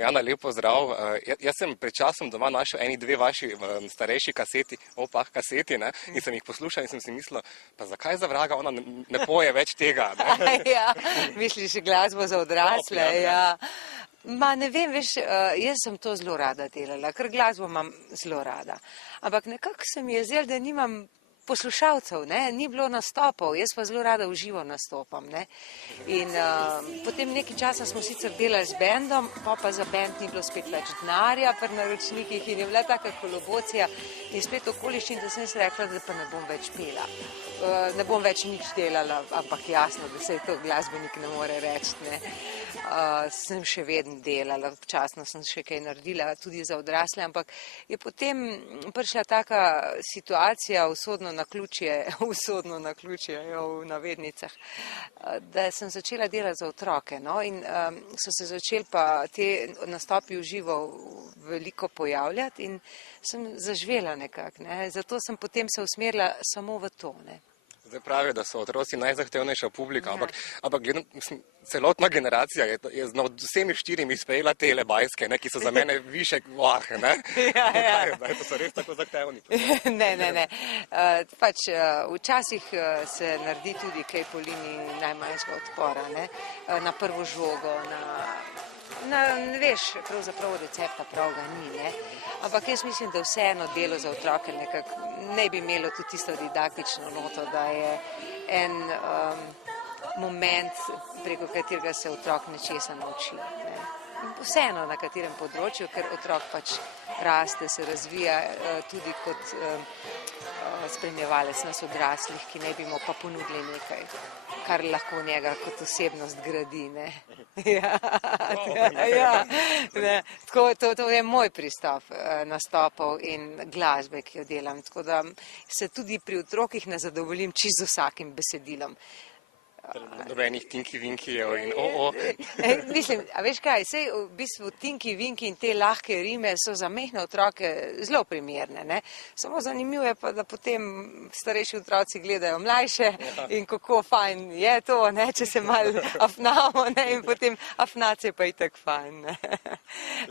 Damjana, lep pozdrav. Jaz sem pred časom doma našel dve vaši starejši kaseti, ne? In sem jih poslušal in sem si mislil, pa zakaj za vraga ona ne poje več tega? Ne? Ja, misliš glasbo za odrasle, ja. Ma ne vem, veš, jaz sem to zelo rada delala, ker glasbo imam zelo rada. Ampak nekako se mi je zdelo, da nimam poslušalcev, ne, ni bilo nastopov, jaz pa zelo rada v živo nastopam, ne. In potem nekaj časa smo sicer delali z bendom, pa za bend ni bilo spet več denarja pri naročnikih in je bila taka kolobocija in spet okoliščin, da sem si rekla, da pa ne bom več pela. Ne bom več nič delala, ampak jasno, da se to glasbenik ne more reči, ne. Sem še vedno delala, občasno sem še kaj naredila, tudi za odrasle, ampak je potem prišla taka situacija, usodno naključje, v navednicah, da sem začela delati za otroke, no, in so se začeli pa te nastopi v živo veliko pojavljati in sem zaživela nekako, ne, zato sem potem se usmerila samo v to, ne. Zdaj pravijo, da so otroci najzahtevnejša publika, ampak gledam, celotna generacija je z vsemi štirimi sprejela tele bajske, ne, ki so za mene višek vahe, ne? Ja. To so res tako zahtevni. Ne. Pač včasih se naredi tudi kaj po liniji najmanjšega odpora, ne, na prvo žogo, ne veš, pravzaprav recepta pravega ni, ne. Ampak jaz mislim, da vseeno delo za otroke nekako ne bi imelo tudi tisto didaktično noto, da je en moment, preko katerega se otrok nečesa nauči, ne. Vseeno na katerem področju, ker otrok pač raste, se razvija tudi kot spremljevalec nas odraslih, ki ne bi mu pa ponudili nekaj, kar lahko njega kot osebnost gradi, ne. Ja, ne. Tako, to je moj pristop nastopov in glasbe, ki jo delam, tako da se tudi pri otrokih ne zadovoljim čisto z vsakim besedilom. Nobenih tinki-vinkijev in Mislim, a veš kaj, sej v bistvu tinki-vinki in te lahke rime so za majhne otroke zelo primerne, ne. Samo zanimivo je pa, da potem starejši otroci gledajo mlajše in kako fajn je to, ne, če se malo afnamo, ne, in potem afnace pa itak fajn, ne.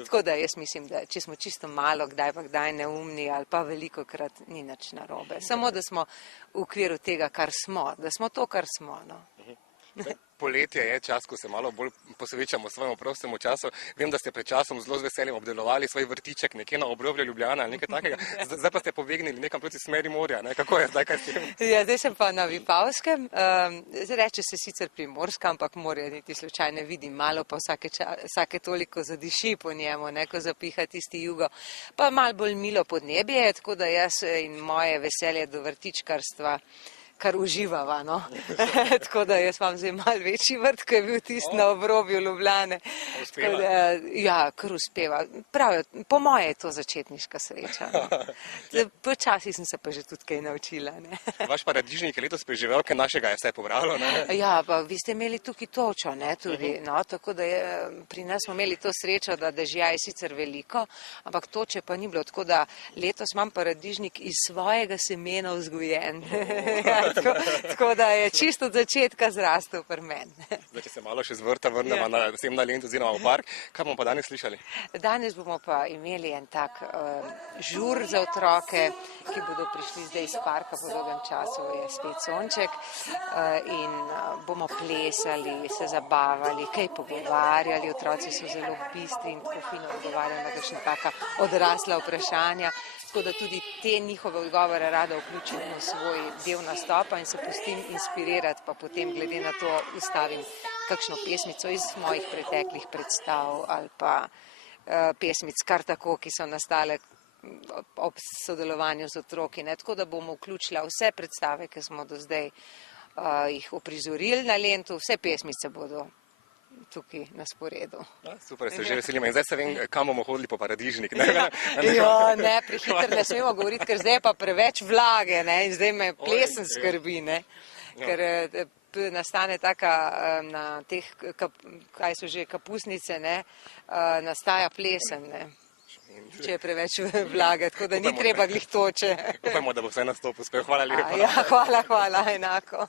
Tako da jaz mislim, da če smo čisto malo, kdaj pa kdaj neumni ali pa velikokrat ni nič narobe. Samo, da smo v okviru tega, kar smo, da smo to, kar smo, no. Poletje je čas, ko se malo bolj posvečamo svojemu prostemu času. Vem, da ste pred časom zelo z veseljem obdelovali svoj vrtiček nekje na obrobju Ljubljane ali nekaj takega. Zdaj pa ste pobegnili nekam proti smeri morja, ne? Kako je zdaj, kaj s tem? Ja, zdaj sem pa na Vipavskem. Reče se sicer Primorska, ampak morje niti slučajno vidim. Malo pa vsake toliko zadiši po njemu, ne, ko zapiha tisti jugo. Pa malo bolj milo podnebje, tako da jaz in moje veselje do vrtičkarstva kar uživava, no. Tako da jaz imam zdaj malo večji vrt, ko je bil tisti na obrobju Ljubljane. Ja, kar uspeva. Pravijo, po moje je to začetniška sreča. Počasi sem se pa že tudi kaj naučila, ne. Vaš paradižnik je letos preživel, kaj našega je vse pobralo, ne? Ja, pa vi ste imeli tukaj točo, ne, tudi, no, tako da pri nas smo imeli to srečo, da dežja je sicer veliko, ampak toče pa ni bilo, tako da letos imam paradižnik iz svojega semena vzgojen. Tako da je čisto od začetka zrastel pri meni. Zdaj, če se malo še z vrta vrnemo na Lent oziroma v park, kaj bomo pa danes slišali? Danes bomo pa imeli en tak žur za otroke, ki bodo prišli zdaj iz parka po dolgem času, je spet sonček, in bomo plesali, se zabavali, kaj pogovarjali, otroci so zelo bistri in tako fino odgovarjajo na kakšna taka odrasla vprašanja. Tako da tudi te njihove odgovore rada vključim v svoj del nastopa in se pustim inspirirati, pa potem glede na to ustavim kakšno pesmico iz mojih preteklih predstav ali pa pesmic kar tako, ki so nastale ob sodelovanju z otroki, ne. Tako da bomo vključila vse predstave, ki smo do zdaj jih uprizorili na Lentu, vse pesmice bodo tukaj na sporedu. Super, se že veselimo. In zdaj se vem, kam bomo hodili po paradižnik. Ja, ne, prehitro ne smemo govoriti, ker zdaj je pa preveč vlage, ne, in zdaj me plesen skrbi, ne, ker nastane taka na teh, kaj so že, kapusnice, ne, nastaja plesen, ne, če je preveč vlage, tako da ni treba glih toče. Upajmo, da bo vse nastop uspel. Hvala lepa. Ja, hvala, enako.